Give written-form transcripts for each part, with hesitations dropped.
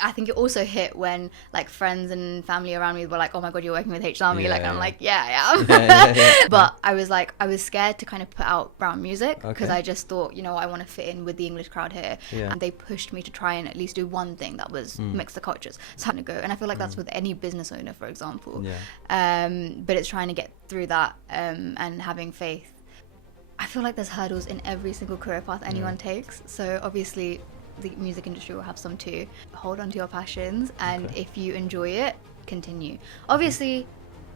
I think it also hit when like friends and family around me were like, oh my god, you're working with H-Dhami. I'm like, yeah, I am. But I was scared to kind of put out brown music because I just thought, I want to fit in with the English crowd here. And they pushed me to try and at least do one thing that was mix the cultures. So I'm going to go. And I feel like that's with any business owner, for example. But it's trying to get through that and having faith. I feel like there's hurdles in every single career path anyone takes. So obviously the music industry will have some too. Hold on to your passions, and if you enjoy it, continue. Obviously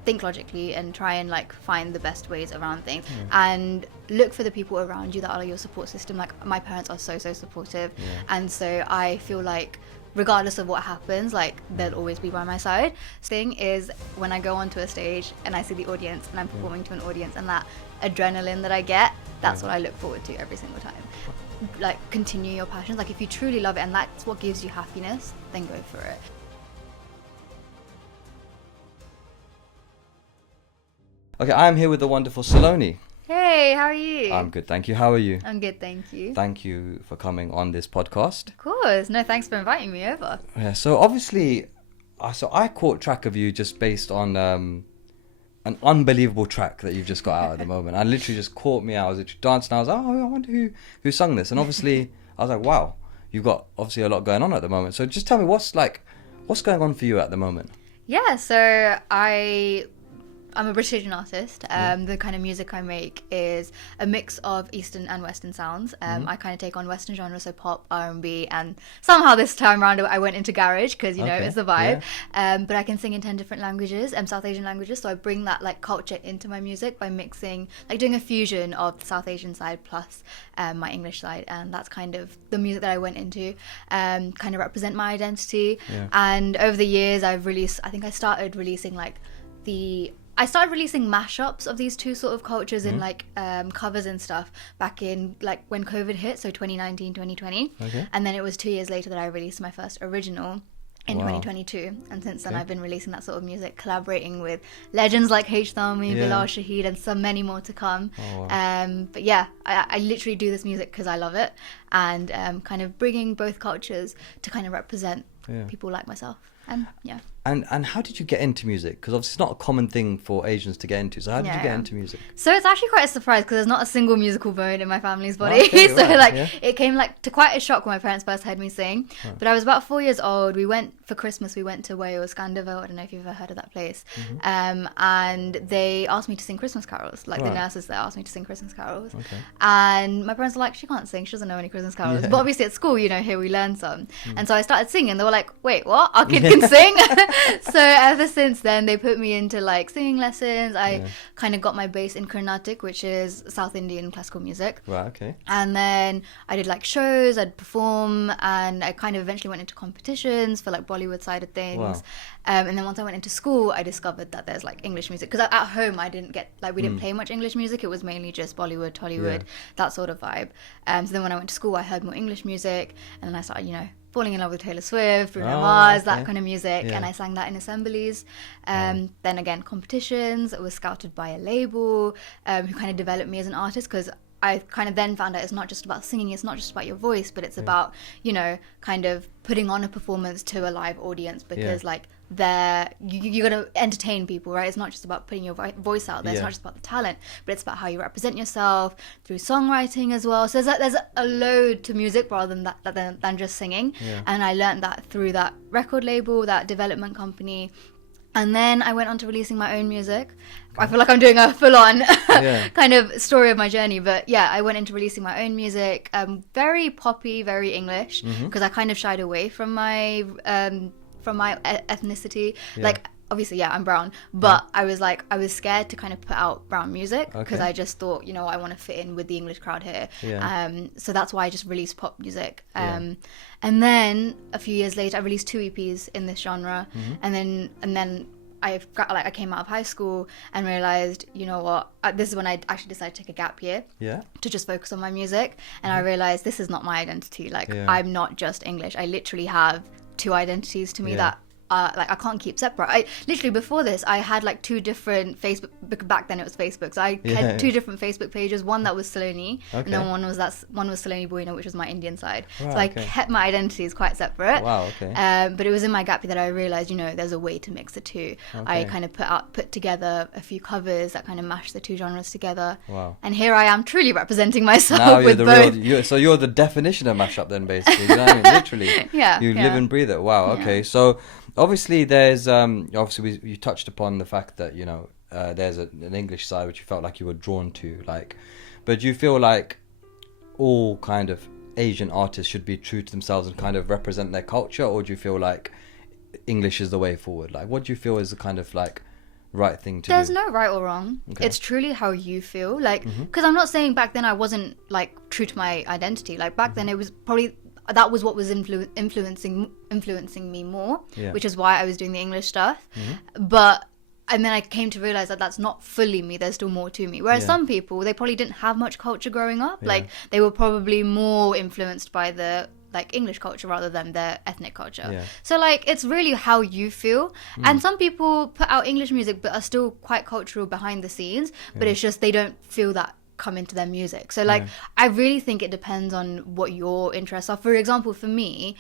think logically and try and like find the best ways around things, and look for the people around you that are your support system. Like my parents are so supportive, and so I feel like regardless of what happens, like they'll always be by my side. Thing is, when I go onto a stage and I see the audience and I'm performing to an audience, and that adrenaline that I get, that's what I look forward to every single time. Like, continue your passions. Like, if you truly love it and that's what gives you happiness, then go for it. Okay, I'm here with the wonderful Saloni. Hey, how are you? I'm good, thank you. How are you? I'm good, thank you. Thank you for coming on this podcast. Of course. No, thanks for inviting me over. Yeah, so obviously, I caught track of you just based on an unbelievable track that you've just got out at the moment. I literally just caught me out. I was literally dancing. I was like, oh, I wonder who sung this. And obviously, I was like, wow, you've got obviously a lot going on at the moment. So just tell me what's going on for you at the moment? Yeah, so I'm a British Asian artist. The kind of music I make is a mix of Eastern and Western sounds. I kind of take on Western genres, so pop, R&B, and somehow this time around I went into garage because, it's the vibe. But I can sing in 10 different languages, South Asian languages, so I bring that like culture into my music by mixing, like doing a fusion of the South Asian side plus my English side, and that's kind of the music that I went into, kind of represent my identity. And over the years I started releasing mashups of these two sort of cultures in like covers and stuff back in like when COVID hit, so 2019, 2020. And then it was 2 years later that I released my first original in 2022. And since then I've been releasing that sort of music, collaborating with legends like H-Dhami, Bilal Shahid, and so many more to come. But yeah, I literally do this music because I love it, and kind of bringing both cultures to kind of represent people like myself. And yeah. And how did you get into music? Because obviously it's not a common thing for Asians to get into. So how did you get into music? So it's actually quite a surprise because there's not a single musical bone in my family's body. It came like to quite a shock when my parents first heard me sing. But I was about 4 years old. For Christmas, we went to Wales, Scanderville. I don't know if you've ever heard of that place. And they asked me to sing Christmas carols. Like the nurses there asked me to sing Christmas carols. And my parents were like, she can't sing. She doesn't know any Christmas carols. But obviously at school, here we learn some. And so I started singing. They were like, wait, what? Our kid can sing? So ever since then, they put me into like singing lessons. I kind of got my base in Carnatic, which is South Indian classical music. Right, okay. And then I did like shows, I'd perform, and I kind of eventually went into competitions for like Bollywood side of things. And then once I went into school, I discovered that there's like English music. Because at home, I didn't get, we didn't play much English music. It was mainly just Bollywood, Tollywood, that sort of vibe. So then when I went to school, I heard more English music. And then I started, falling in love with Taylor Swift, Bruno Mars, that kind of music, and I sang that in assemblies. Then again, competitions. I was scouted by a label who kind of developed me as an artist, because I kind of then found out it's not just about singing, it's not just about your voice, but it's about, kind of putting on a performance to a live audience, because you're going to entertain people, right? It's not just about putting your voice out there. It's not just about the talent, but it's about how you represent yourself through songwriting as well. So there's a load to music rather than just singing. And I learned that through that record label, that development company. And then I went on to releasing my own music. I feel like I'm doing a full-on kind of story of my journey. But yeah, I went into releasing my own music, very poppy, very English, because I kind of shied away from my ethnicity. Like, obviously, I'm brown, but I was scared to kind of put out brown music because I just thought, I want to fit in with the English crowd here. So that's why I just released pop music. And then a few years later, I released 2 EPs in this genre. And then I came out of high school and realized, this is when I actually decided to take a gap year to just focus on my music. And I realized this is not my identity. I'm not just English. I literally have 2 identities to me that like I can't keep separate. I literally before this I had like 2 different Facebook, back then it was Facebook, so I had 2 different Facebook pages, one that was Saloni, and then one was Saloni Buena, which was my Indian side. Right, so I kept my identities quite separate. Wow, okay. But it was in my gap year that I realized, you know, there's a way to mix the two. I kind of put together a few covers that kind of mash the 2 genres together. Wow. And here I am truly representing myself now with both. So you're the definition of mashup then, basically. You know what I mean? Literally. You live and breathe it. Wow, okay. So obviously there's obviously you touched upon the fact that, you know, there's an English side which you felt like you were drawn to, like, but do you feel like all kind of Asian artists should be true to themselves and kind of represent their culture, or do you feel like English is the way forward? Like, what do you feel is the kind of like right thing to do? There's no right or wrong. It's truly how you feel. Like, because I'm not saying back then I wasn't like true to my identity. Like back then it was probably that was what was influencing me more, which is why I was doing the English stuff. And then I came to realize that that's not fully me. There's still more to me. Whereas some people, they probably didn't have much culture growing up. Like they were probably more influenced by the like English culture rather than their ethnic culture. So like it's really how you feel. And some people put out English music but are still quite cultural behind the scenes, but it's just they don't feel that come into their music. So like I really think it depends on what your interests are. For example, for me,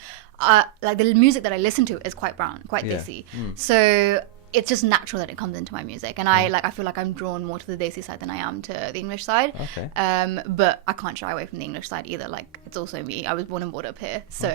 like the music that I listen to is quite brown, quite desi. So it's just natural that it comes into my music, and I feel like I'm drawn more to the desi side than I am to the English side. But I can't shy away from the English side either. Like it's also me. I was born and brought up here, so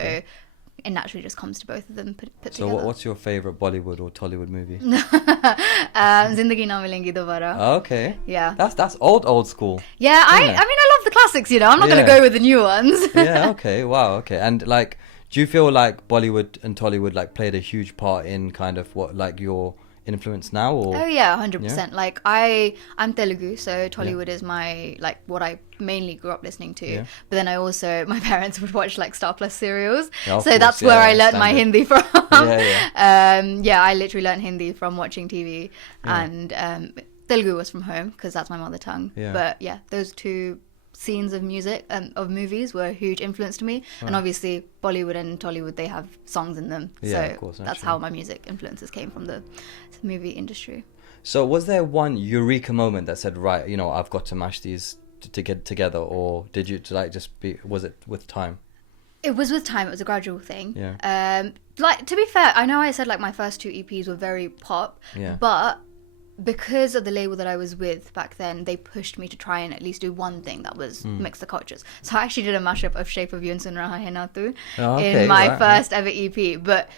it naturally just comes to both of them put together. So what's your favorite Bollywood or Tollywood movie? Zindagi Na Milengi Dobara. Okay. Yeah. That's old school. Yeah, I mean I love the classics, you know. I'm not gonna go with the new ones. Yeah, okay. Wow, okay. And like, do you feel like Bollywood and Tollywood like played a huge part in kind of what like your influence now? Or oh yeah, 100%. Like I'm Telugu, so Tollywood is my like what I mainly grew up listening to. But then I also, my parents would watch like Star Plus serials, so that's where I learned my Hindi from. I literally learned Hindi from watching TV, and Telugu was from home because that's my mother tongue. But yeah, those 2 scenes of music of movies were a huge influence to me. And obviously Bollywood and Tollywood, they have songs in them, so of course, that's how my music influences came from the movie industry. So was there one eureka moment that said, right, you know, I've got to mash these to get together, or did you like was it with time? It was with time. It was a gradual thing. Like to be fair, I know I said like my first 2 EPs were very pop, but because of the label that I was with back then, they pushed me to try and at least do one thing that was mix the cultures. So I actually did a mashup of Shape of You and Sunraha Henatu in my first ever EP. But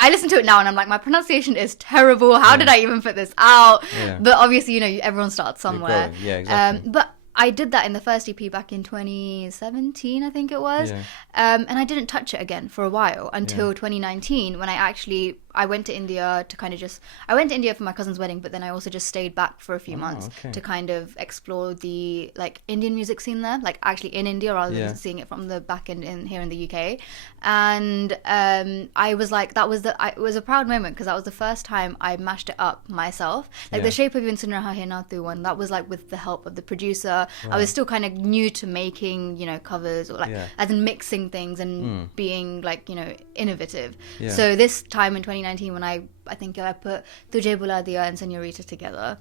I listen to it now and I'm like, my pronunciation is terrible. How did I even put this out? But obviously, you know, everyone starts somewhere. Yeah, exactly. But I did that in the first EP back in 2017, I think it was. And I didn't touch it again for a while until 2019 when I went to India to kind of I went to India for my cousin's wedding, but then I also just stayed back for a few months to kind of explore the like Indian music scene there, like actually in India rather than seeing it from the back end here in the UK. And I was like, it was a proud moment because that was the first time I mashed it up myself. Like the Shape of You and Sunraha Henatu one, that was like with the help of the producer. I was still kind of new to making, you know, covers or like as in mixing things and being like, you know, innovative. So this time in 2019 when I think I put Tujhe Bula Diya and Señorita together.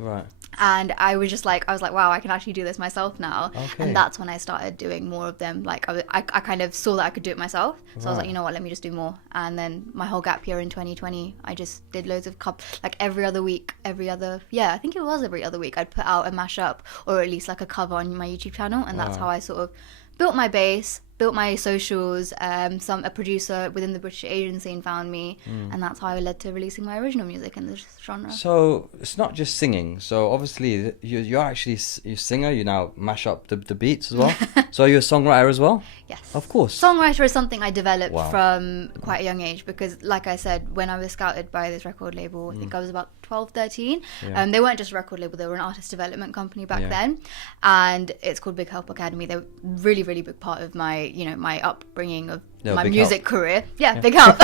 And I was like, wow, I can actually do this myself now. And that's when I started doing more of them. Like I kind of saw that I could do it myself. So I was like, you know what, let me just do more. And then my whole gap year in 2020, I just did loads of like every other week, I think it was every other week I'd put out a mashup or at least like a cover on my YouTube channel. And that's how I sort of built my base, built my socials. A producer within the British Asian scene found me, and that's how I led to releasing my original music in this genre. So it's not just singing. So obviously you're actually a singer. You now mash up the beats as well. So are you a songwriter as well? Yes, of course. Songwriter is something I developed from quite a young age because, like I said, when I was scouted by this record label, I think I was about 12, 13. They weren't just a record label; they were an artist development company back then, and it's called Big Help Academy. They're really, really big part of my upbringing of my music career. Big help.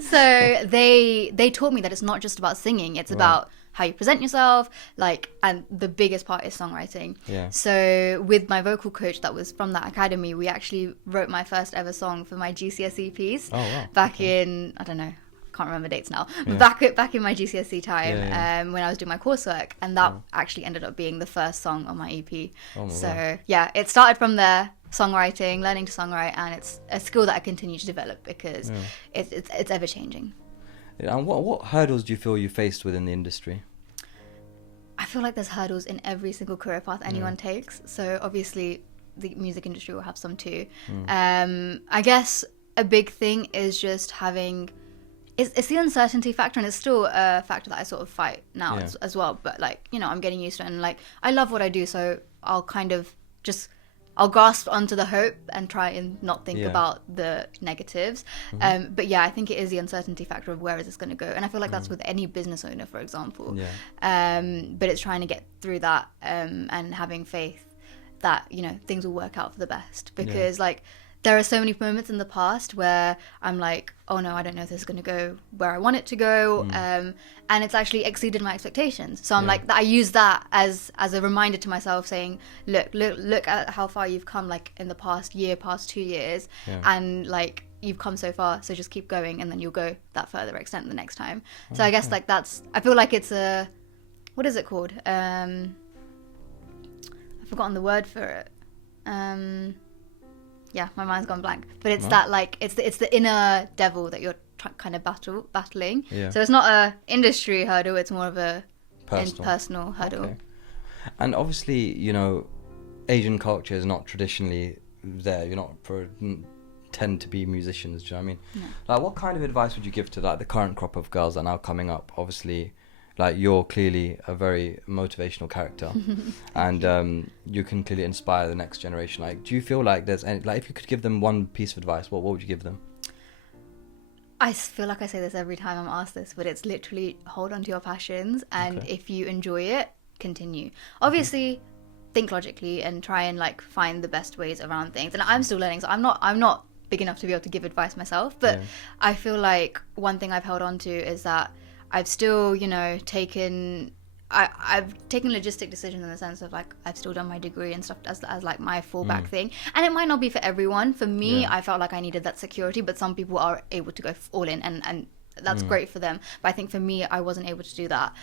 So they taught me that it's not just about singing, it's about how you present yourself, like, and the biggest part is songwriting. So with my vocal coach that was from that academy, we actually wrote my first ever song for my GCSE piece back in, I don't know, can't remember dates now, Yeah. back in my GCSE time, Yeah, when I was doing my coursework, and that actually ended up being the first song on my EP. Oh my So God. yeah, it started from there, songwriting, learning to songwrite, and it's a skill that I continue to develop because it's ever changing. Yeah, and what hurdles do you feel you faced within the industry? I feel like there's hurdles in every single career path anyone takes. So obviously the music industry will have some too. I guess a big thing is just having, it's the uncertainty factor, and it's still a factor that I sort of fight now as well. But like, you know, I'm getting used to it, and like, I love what I do, so I'll kind of just, I'll grasp onto the hope and try and not think about the negatives. But yeah, I think it is the uncertainty factor of where is this going to go. And I feel like that's with any business owner, for example. But it's trying to get through that and having faith that, you know, things will work out for the best. Because like, there are so many moments in the past where I'm like, oh no, I don't know if this is going to go where I want it to go. And it's actually exceeded my expectations. So I'm like, I use that as a reminder to myself, saying, look at how far you've come, like in the past year, past 2 years. And like, you've come so far, so just keep going, and then you'll go that further extent the next time. So I guess like that's, I feel like it's a, what is it called? I've forgotten the word for it. Yeah, my mind's gone blank. But it's that like, it's the inner devil that you're kind of battling. So it's not a industry hurdle, it's more of a personal hurdle. Okay. And obviously, you know, Asian culture is not traditionally there. You're not tend to be musicians, do you know what I mean? Like, what kind of advice would you give to like the current crop of girls that are now coming up? Obviously, like, you're clearly a very motivational character, and you can clearly inspire the next generation. Like, do you feel like there's any, like, if you could give them one piece of advice, what would you give them? I feel like I say this every time I'm asked this, but it's literally hold on to your passions, and if you enjoy it, continue. Obviously, think logically and try and like find the best ways around things. And I'm still learning, so I'm not big enough to be able to give advice myself. But I feel like one thing I've held on to is that I've still, you know, I've taken logistic decisions in the sense of like, I've still done my degree and stuff as like my fallback thing. And it might not be for everyone. For me, I felt like I needed that security, but some people are able to go all in, and that's great for them. But I think for me, I wasn't able to do that.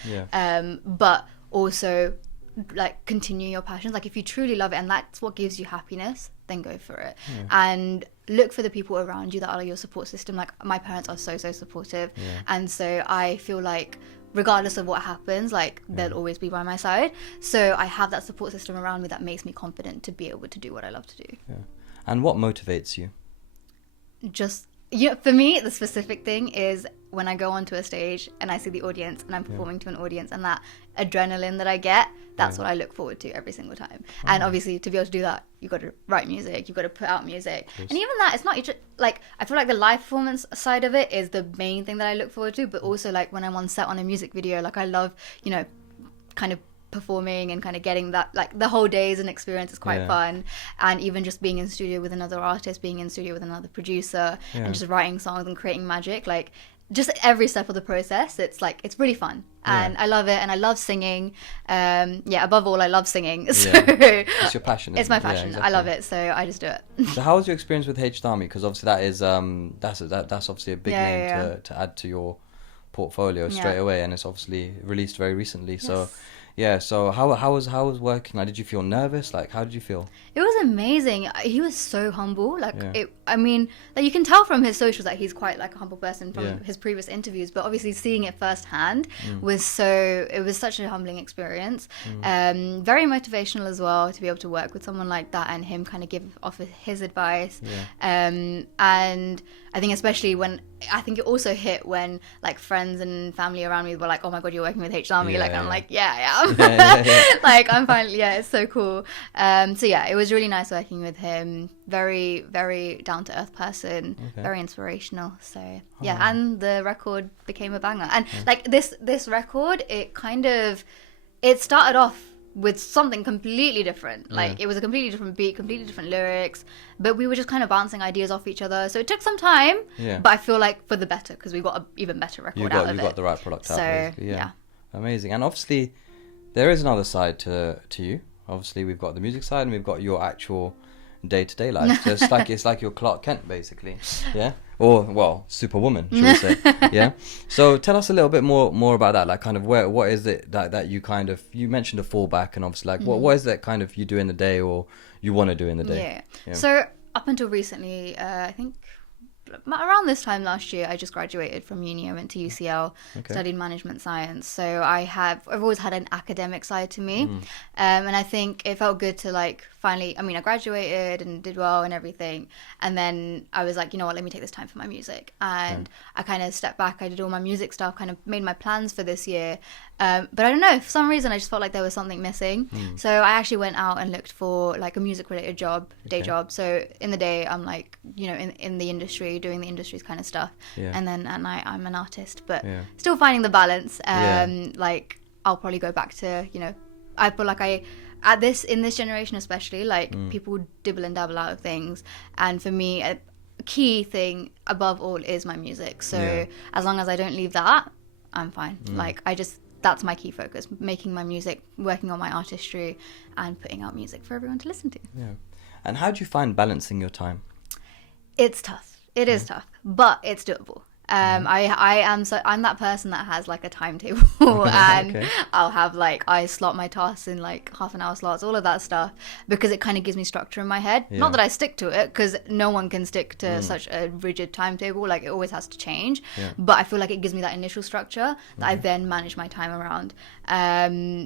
But also, like, continue your passions. Like, if you truly love it and that's what gives you happiness, then go for it. And look for the people around you that are your support system. Like, my parents are so supportive, and so I feel like regardless of what happens, like, they'll always be by my side. So I have that support system around me that makes me confident to be able to do what I love to do. And what motivates you? Just, for me, the specific thing is when I go onto a stage and I see the audience and I'm performing to an audience, and that adrenaline that I get, that's what I look forward to every single time. And obviously, to be able to do that, you've got to write music, you've got to put out music. And even that, it's not just, like, I feel like the live performance side of it is the main thing that I look forward to, but also, like, when I'm on set on a music video, like, I love, you know, kind of performing and kind of getting that, like, the whole day is an experience. It's quite fun. And even just being in studio with another artist, being in studio with another producer, and just writing songs and creating magic, like, just every step of the process, it's like, it's really fun, and I love it, and I love singing. Above all, I love singing. So it's your passion. It's my passion. Exactly. I love it, so I just do it. So how was your experience with H-Dhami? Because obviously that is that's obviously a big name to add to your portfolio straight away, and it's obviously released very recently. So so how was working? Like, did you feel nervous? Like, how did you feel? It was amazing. He was so humble. Like, I mean, like, you can tell from his socials that he's quite like a humble person from his previous interviews, but obviously seeing it firsthand it was such a humbling experience. Very motivational as well, to be able to work with someone like that and him kind of give off his advice. And I think especially when, I think it also hit when, like, friends and family around me were like, oh my god, you're working with H-Dhami. I'm like, yeah, I am. Like, I'm finally, it's so cool. So yeah, it was really nice working with him. Very, very down to earth person, very inspirational. So yeah, and the record became a banger. And like this record, it started off with something completely different. Like, it was a completely different beat, completely different lyrics, but we were just kind of bouncing ideas off each other. So it took some time, but I feel like for the better, because we got an even better record out of it. You got the right product out of it. Yeah. Amazing. And obviously, there is another side to you. Obviously, we've got the music side and we've got your actual day-to-day life. So it's like your Clark Kent, basically. Yeah. Or, well, Superwoman, should we say. Yeah. So tell us a little bit more about that. Like, kind of what is it that you kind of, you mentioned a fallback, and obviously, like, what is that kind of you do in the day, or you want to do in the day? Yeah. So up until recently, I think around this time last year, I just graduated from uni. I went to UCL, studied management science. So I've always had an academic side to me. And I think it felt good to like finally, I mean, I graduated and did well and everything. And then I was like, you know what, let me take this time for my music. And I kind of stepped back. I did all my music stuff, kind of made my plans for this year. But I don't know, for some reason, I just felt like there was something missing. So I actually went out and looked for like a music related job, day job. So in the day, I'm like, you know, in the industry, doing the industry's kind of stuff. And then at night, I'm an artist, but still finding the balance. Like, I'll probably go back to, you know, I feel like in this generation especially, like people dibble and dabble out of things. And for me, a key thing above all is my music. So as long as I don't leave that, I'm fine. Like, that's my key focus, making my music, working on my artistry, and putting out music for everyone to listen to. Yeah. And how do you find balancing your time? It's tough. It is tough, but it's doable. I'm that person that has like a timetable and I'll have like, I slot my tasks in like half an hour slots, all of that stuff, because it kind of gives me structure in my head. Not that I stick to it, because no one can stick to such a rigid timetable. Like, it always has to change. But I feel like it gives me that initial structure that I then manage my time around.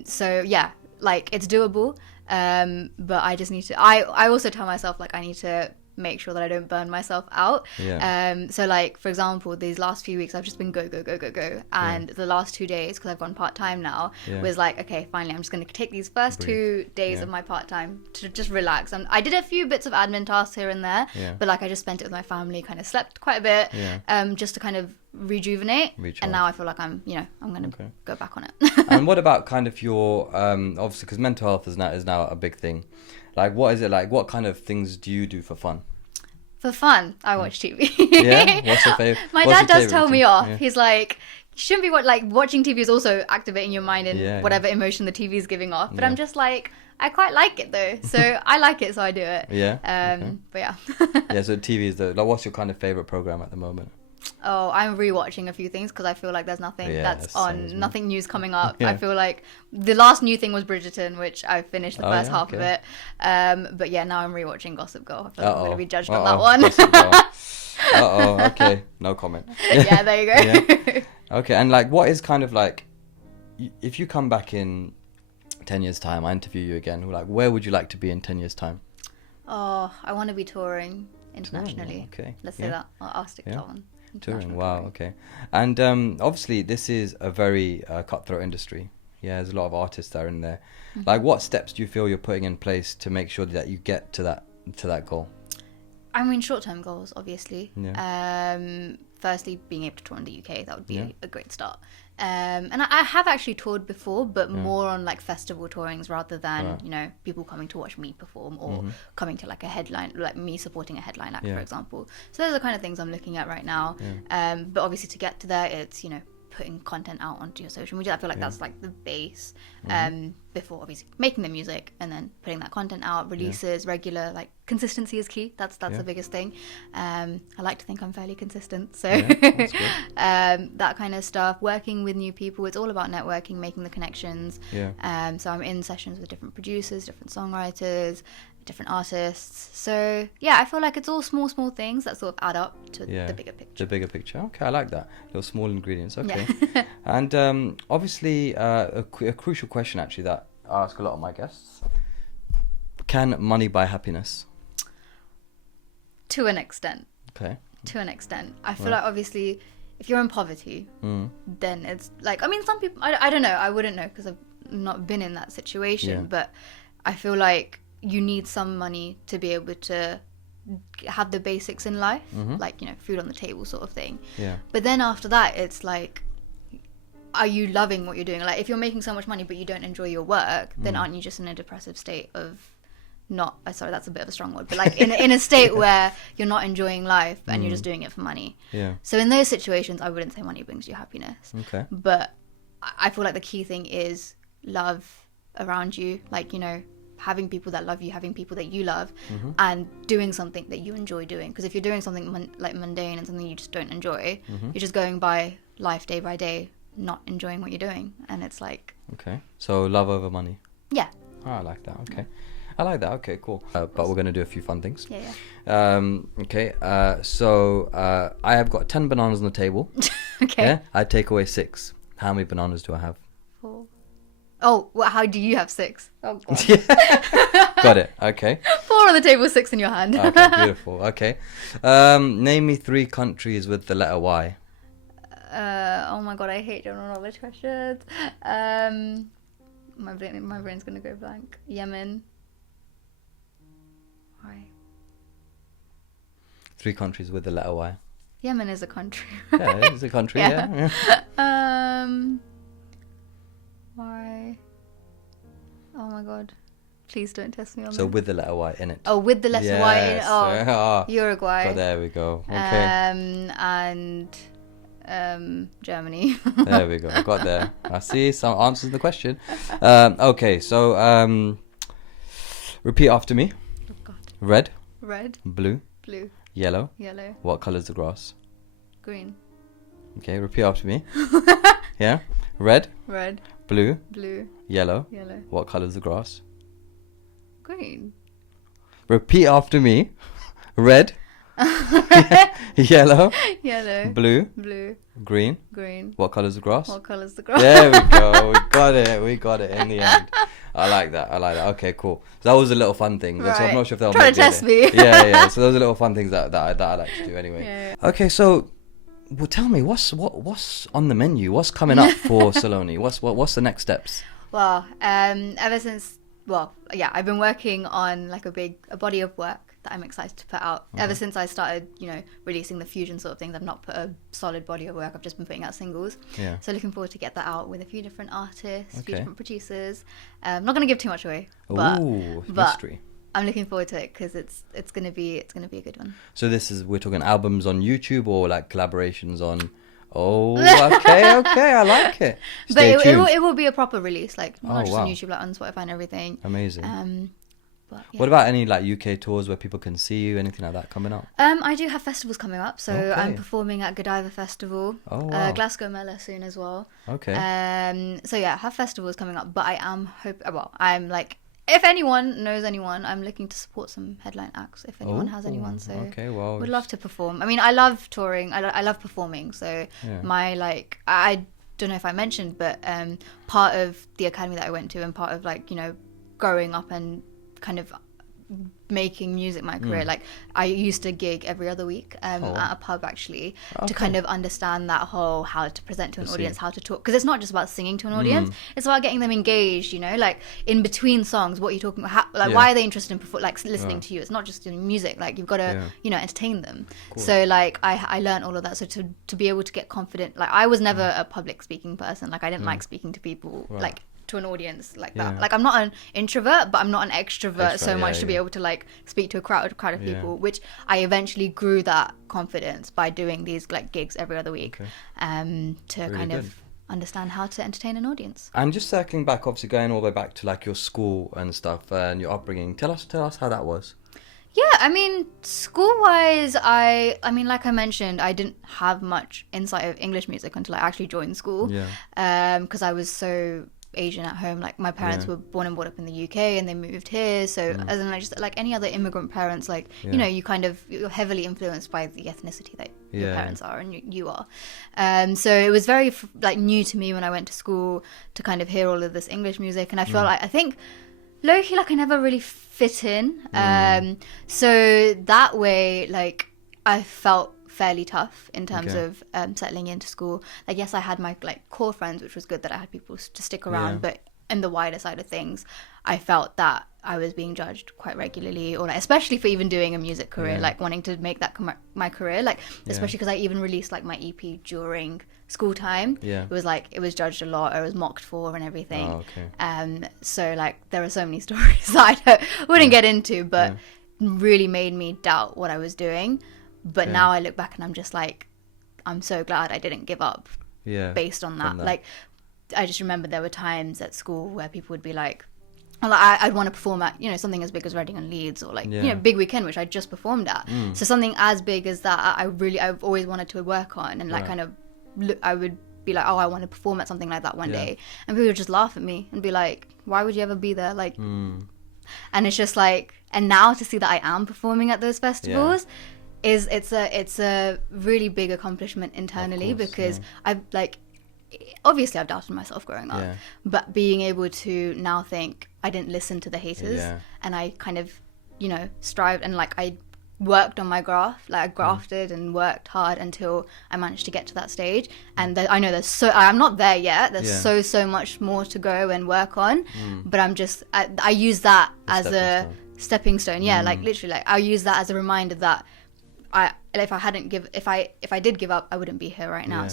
So yeah, like, it's doable. But I just need to, I also tell myself like I need to make sure that I don't burn myself out. So like, for example, these last few weeks I've just been go, and the last 2 days, because I've gone part-time now, was like, okay, finally I'm just going to take these first 2 days of my part-time to just relax. And I did a few bits of admin tasks here and there, but like, I just spent it with my family, kind of slept quite a bit, just to kind of rejuvenate. And now I feel like I'm going to go back on it. And what about kind of your obviously, because mental health is now a big thing. Like, what is it like? What kind of things do you do for fun? For fun, I watch TV. Yeah? What's your favorite? My dad does tell me off. He's like, you shouldn't be watching TV is also activating your mind in whatever emotion the TV is giving off. But I'm just like, I quite like it though. So I like it, so I do it. But yeah. So TV is like, what's your kind of favorite program at the moment? Oh, I'm rewatching a few things because I feel like there's nothing that's on, nothing new's coming up. I feel like the last new thing was Bridgerton, which I finished the first half of it. But yeah, now I'm rewatching Gossip Girl. I feel like I'm going to be judged on that one. Okay, no comment. Yeah, there you go. Okay, and like, what is kind of like, if you come back in 10 years' time, I interview you again, like, where would you like to be in 10 years' time? Oh, I want to be touring internationally. Let's say that. I'll stick to that one. Touring, wow, okay. And obviously this is a very cutthroat industry. There's a lot of artists that are in there. Like, what steps do you feel you're putting in place to make sure that you get to that goal? I mean, short-term goals, obviously. Firstly, being able to tour in the UK, that would be a great start. And I have actually toured before, but more on like festival tourings rather than people coming to watch me perform or coming to like a headline, like me supporting a headline act, for example. So those are the kind of things I'm looking at right now. But obviously, to get to there, it's putting content out onto your social media. I feel like that's like the base before obviously making the music, and then putting that content out, releases, regular, like consistency is key. That's the biggest thing. I like to think I'm fairly consistent, so that kind of stuff, working with new people, it's all about networking, making the connections. So I'm in sessions with different producers, different songwriters, different artists. So I feel like it's all small things that sort of add up to the bigger picture. The bigger picture. Okay, I like that. Little small ingredients. Okay. And obviously a crucial question actually that I ask a lot of my guests: can money buy happiness? To an extent. Okay. To an extent. I feel like obviously if you're in poverty, then it's like, I mean, some people, I don't know, I wouldn't know because I've not been in that situation, but I feel like you need some money to be able to have the basics in life, like, food on the table sort of thing. But then after that, it's like, are you loving what you're doing? Like, if you're making so much money but you don't enjoy your work, then aren't you just in a depressive state of sorry, that's a bit of a strong word, but like in a state where you're not enjoying life and you're just doing it for money. So in those situations, I wouldn't say money brings you happiness. But I feel like the key thing is love around you, like, having people that love you, having people that you love, and doing something that you enjoy doing. Because if you're doing something like mundane and something you just don't enjoy, you're just going by life day by day, not enjoying what you're doing, and it's like. Okay, so love over money. Yeah. Oh, I like that. Okay, I like that. Okay, cool. But we're gonna do a few fun things. Yeah. Okay. So I have got 10 bananas on the table. Okay. Yeah. I take away 6. How many bananas do I have? 4. Oh, well, how do you have 6? Oh god. Got it. Okay. 4 on the table, 6 in your hand. Okay, beautiful. Okay. Name me 3 countries with the letter Y. Oh my god, I hate general knowledge questions. My brain's gonna go blank. Yemen. Why? 3 countries with the letter Y. Yemen is a country. Yeah, it's a country. Yeah. Why? Oh my god. Please don't test me on So this. with the letter Y in it. Oh, with the letter Y in it. Oh, Oh, Uruguay. there we go. Okay. And Germany. There we go. Got there. I see some answers to the question. Okay, so repeat after me. Oh god. Red, Red, blue, blue, yellow. yellow, What color is the grass? green. Okay, repeat after me. Yeah. Red, Red, blue, blue, yellow. yellow, What color is the grass? green. Repeat after me. Red, yellow, Yellow, blue, blue, green. green. What color is the grass? What colour's the grass? There we go. We got it in the end. I like that. Okay, cool. So that was a little fun thing. So I'm Right. not sure if they'll Trying to make test it. me. Yeah. So those are little fun things that I like to do anyway. Yeah. Okay, so well, tell me what's on the menu? What's coming up for Saloni? What's the next steps? Well, ever since, I've been working on like a body of work that I'm excited to put out. Ever since I started, releasing the fusion sort of things, I've not put a solid body of work. I've just been putting out singles. Yeah. So looking forward to get that out with a few different artists, a few Okay. different producers. I'm not going to give too much away, but Ooh, but mystery. I'm looking forward to it because it's gonna be a good one. So we're talking albums on YouTube or like collaborations on. Oh, okay, I like it. Stay But tuned. it will be a proper release, like not just wow. on YouTube, like on Spotify and everything. Amazing. But, yeah. What about any like UK tours where people can see you? Anything like that coming up? I do have festivals coming up, so Okay. I'm performing at Godiva Festival, Oh, wow. Glasgow Mela soon as well. Okay. So yeah, I have festivals coming up, but I'm like, if anyone knows anyone, I'm looking to support some headline acts. If anyone has anyone, so okay, well, would love to perform. I mean, I love touring. I love performing. So Yeah. I don't know if I mentioned, but part of the academy that I went to and part of growing up and kind of making music my career, like I used to gig every other week at a pub actually, to kind of understand that whole how to present to an audience, how to talk, because it's not just about singing to an audience, it's about getting them engaged, like in between songs, what you're talking about, why are they interested in listening to you. It's not just in music, like you've got to entertain them. So like I learned all of that, so to be able to get confident, like I was never a public speaking person, like I didn't like speaking to people, like to an audience like that. Like I'm not an introvert, but I'm not an extrovert so much to be able to like speak to a crowd of people, which I eventually grew that confidence by doing these like gigs every other week, to really kind of understand how to entertain an audience. And just circling back, obviously going all the way back to like your school and stuff and your upbringing, tell us how that was. Yeah, I mean, school-wise, I mean, like I mentioned, I didn't have much insight of English music until I actually joined school, because I was so Asian at home. Like my parents were born and brought up in the UK and they moved here, so as in like just like any other immigrant parents, like you're heavily influenced by the ethnicity that your parents are and you are, so it was very like new to me when I went to school to kind of hear all of this English music, and I felt like I think low-key like I never really fit in, so that way like I felt fairly tough in terms of settling into school. Like yes, I had my like core friends, which was good that I had people to stick around, but in the wider side of things, I felt that I was being judged quite regularly, or like, especially for even doing a music career, like wanting to make that my career, like especially because I even released like my EP during school time. It was like it was judged a lot, I was mocked for and everything. So like there are so many stories that I wouldn't get into, but really made me doubt what I was doing. But now I look back and I'm just like, I'm so glad I didn't give up based on that. Like I just remember there were times at school where people would be like, like I'd want to perform at, you know, something as big as Reading and Leeds, or like, you know, Big Weekend, which I just performed at. So something as big as that, I've always wanted to work on, and like kind of I would be like, oh, I want to perform at something like that one day, and people would just laugh at me and be like, why would you ever be there, like and it's just like, and now to see that I am performing at those festivals it's a really big accomplishment internally, because I've like, obviously I've doubted myself growing up, but being able to now think I didn't listen to the haters, and I kind of, you know, strived, and like I worked on my graph, like I grafted and worked hard until I managed to get to that stage. And I know I'm not there yet, there's so much more to go and work on, but I'm just I use that as a stepping stone, like literally, like I use that as a reminder that if I did give up, I wouldn't be here right now.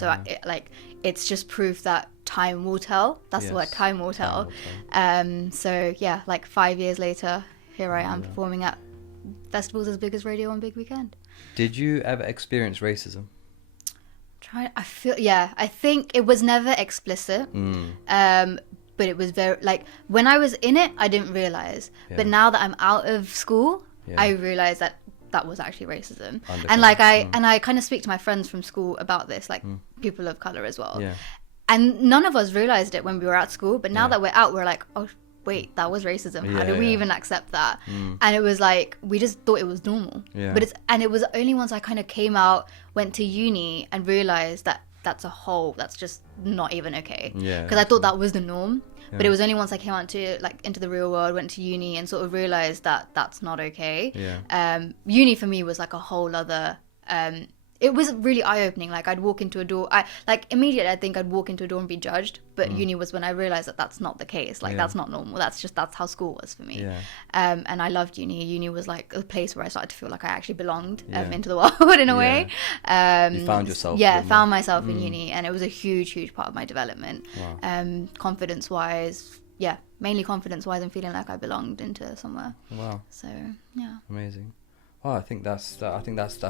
It's just proof that time will tell. That's the word, time will tell. So yeah, like 5 years later, here I am performing at festivals as big as Radio on Big Weekend. Did you ever experience racism? I think it was never explicit, but it was very, like, when I was in it, I didn't realize, but now that I'm out of school, I realize that was actually racism. And like I kind of speak to my friends from school about this, like people of color as well, and none of us realized it when we were at school, but now that we're out, we're like, oh wait, that was racism. How do we even accept that? And it was like, we just thought it was normal, but it was only once I kind of came out, went to uni, and realized that that's just not even okay, because I thought that was the norm. But it was only once I came out to, like, into the real world, went to uni, and sort of realized that that's not okay. Uni for me was like a whole other, it was really eye-opening. Like, I'd walk into a door, immediately I think I'd walk into a door and be judged, but uni was when I realized that that's not the case. Like, that's not normal. That's how school was for me. And I loved uni. Uni was like a place where I started to feel like I actually belonged into the world in a way. You found yourself. Found myself in uni, and it was a huge part of my development. Confidence-wise, mainly confidence-wise, and feeling like I belonged into somewhere. Wow. So, yeah. Amazing. Well, I think that's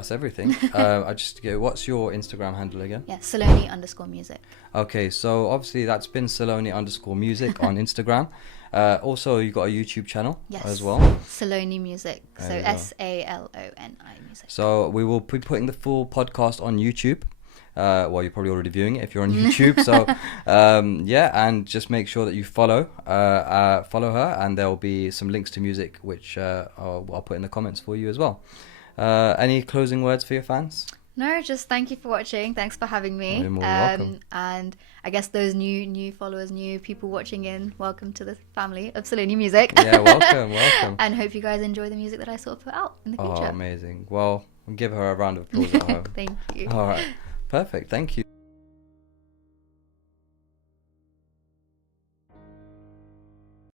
everything. What's your Instagram handle again? Saloni_music. Okay, so obviously that's been Saloni_music on Instagram. Also, you got a YouTube channel as well. Saloni Music. So SALONI music. So we will be putting the full podcast on YouTube. You're probably already viewing it if you're on YouTube. So and just make sure that you follow her, and there will be some links to music which I'll put in the comments for you as well. Any closing words for your fans? No, just thank you for watching. Thanks for having me. You're more welcome. And I guess those new followers, new people watching in, welcome to the family of Saloni Music. Yeah, welcome. And hope you guys enjoy the music that I sort of put out in the future. Oh, amazing. Well, we'll give her a round of applause at home. Thank you. All right. Perfect. Thank you.